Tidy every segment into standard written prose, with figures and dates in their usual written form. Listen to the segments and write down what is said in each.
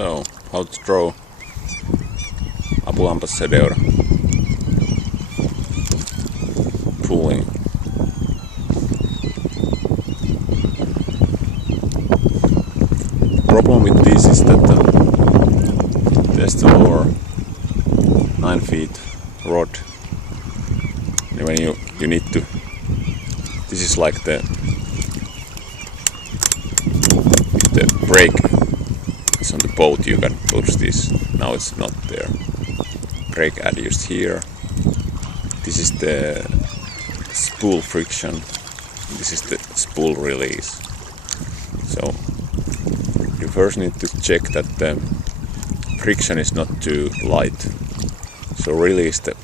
So, how to draw ambassadeur pulling. Problem with this is that there's the lower 9 feet rod, and when you need to, this is like the brake is on the boat, you can push this. Now it's not there. Brake adjust here. This is the spool friction. This is the spool release. So you first need to check that the friction is not too light. So release the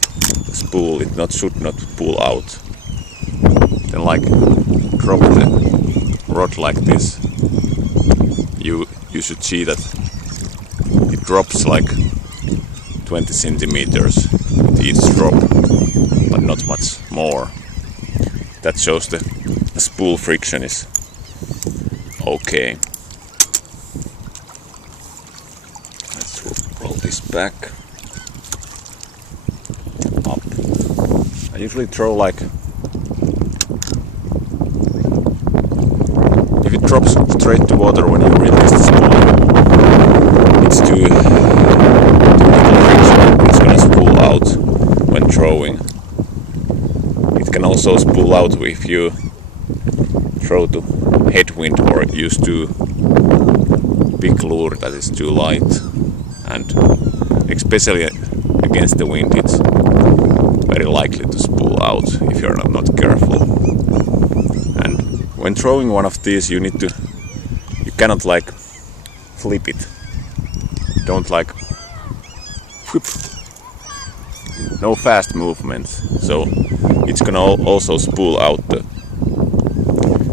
spool. It should not pull out. Then drop the rod like this. You should see that it drops like 20 centimeters with each drop, but not much more. That shows the spool friction is okay. Let's roll this back up. I usually throw if it drops straight to water when you release the spool, it's too little friction. It's gonna spool out when throwing. It can also spool out if you throw to headwind or use too big lure that is too light, and especially against the wind, it's very likely to spool out if you're not careful. And when throwing one of these, you cannot flip it. Don't whip. No fast movements. So it's gonna also spool out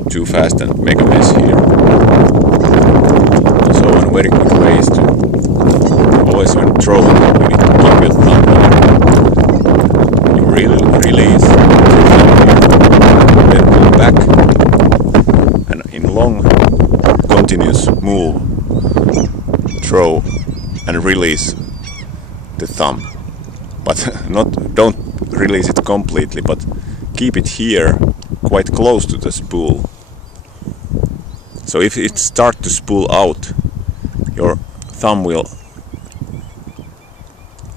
too fast and make a mess here. So one very good way is to always when throwing, you need to keep your thumb on. You really release your thumb here, then pull back, and in long continuous move, throw and release the thumb. But don't release it completely, but keep it here quite close to the spool. So if it starts to spool out, your thumb will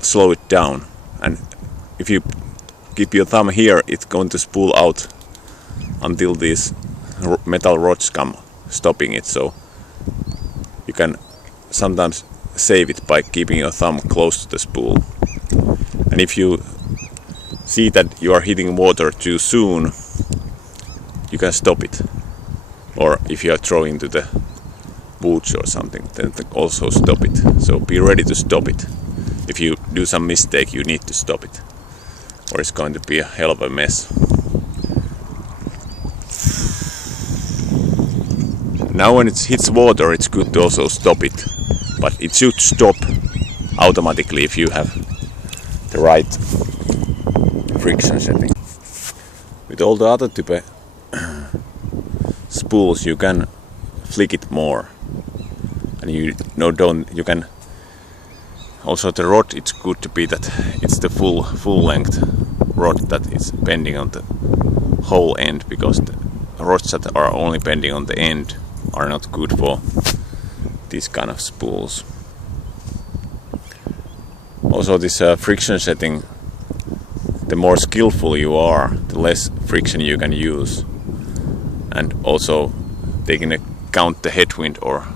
slow it down, and if you keep your thumb here, it's going to spool out until these metal rods come stopping it. So you can sometimes save it by keeping your thumb close to the spool. And if you see that you are hitting water too soon, you can stop it. Or if you are throwing to the woods or something, then also stop it. So be ready to stop it. If you do some mistake, you need to stop it, or it's going to be a hell of a mess. Now when it hits water, it's good to also stop it, but it should stop automatically if you have the right friction setting. With all the other type spools, you can flick it more, and you can also the rod. It's good to be that it's the full length rod that is bending on the whole end, because the rods that are only bending on the end are not good for these kind of spools. Also, this friction setting, the more skillful you are, the less friction you can use. And also taking account the headwind or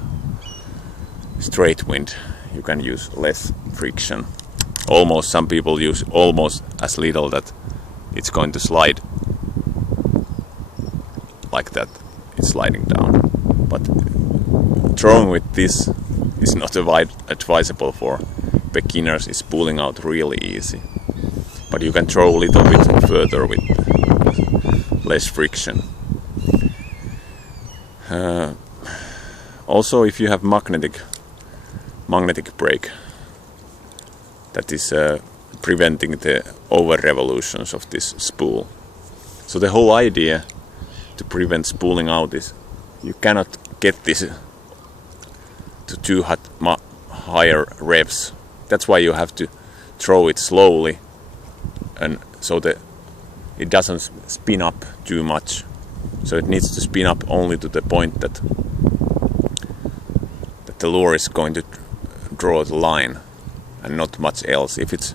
straight wind, you can use less friction. Some people use almost as little that it's going to slide like that. It's sliding down. But throwing with this is not advisable for beginners. It's pulling out really easy. But you can throw a little bit further with less friction. Also, if you have magnetic brake, that is preventing the over revolutions of this spool. So the whole idea to prevent spooling out is you cannot get this to too higher revs. That's why you have to throw it slowly, and so that it doesn't spin up too much. So it needs to spin up only to the point that the lure is going to draw the line, and not much else. If it's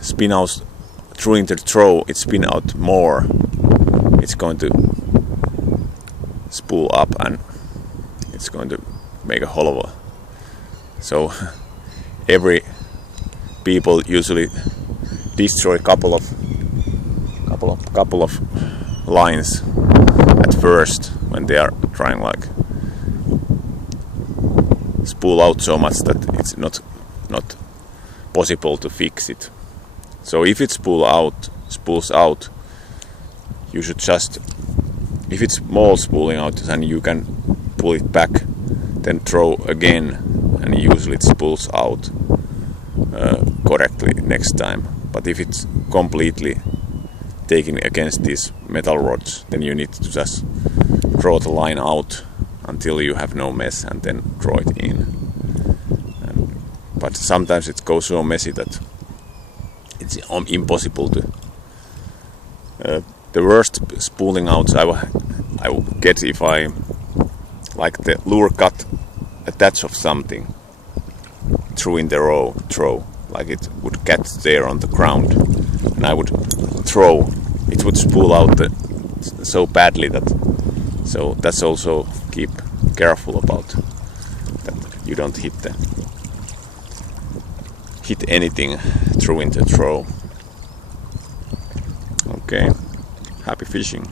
spin out during the throw, it spin out more, it's going to spool up and it's going to make a hollow. So every people usually destroy couple of lines at first when they are trying like spool out so much that it's not possible to fix it. So if it spools out, you should just, if it's small spooling out, then you can pull it back, then throw again, and usually it spools out correctly next time. But if it's completely taken against these metal rods, then you need to just draw the line out until you have no mess, and then draw it in. But sometimes it goes so messy that it's impossible to. The worst spooling outs I will get if I like the lure cut a touch of something through in the throw, like it would get there on the ground, and I would throw, it would spool out so badly that. So that's also keep careful about that you don't hit anything through in the throw. Okay, happy fishing.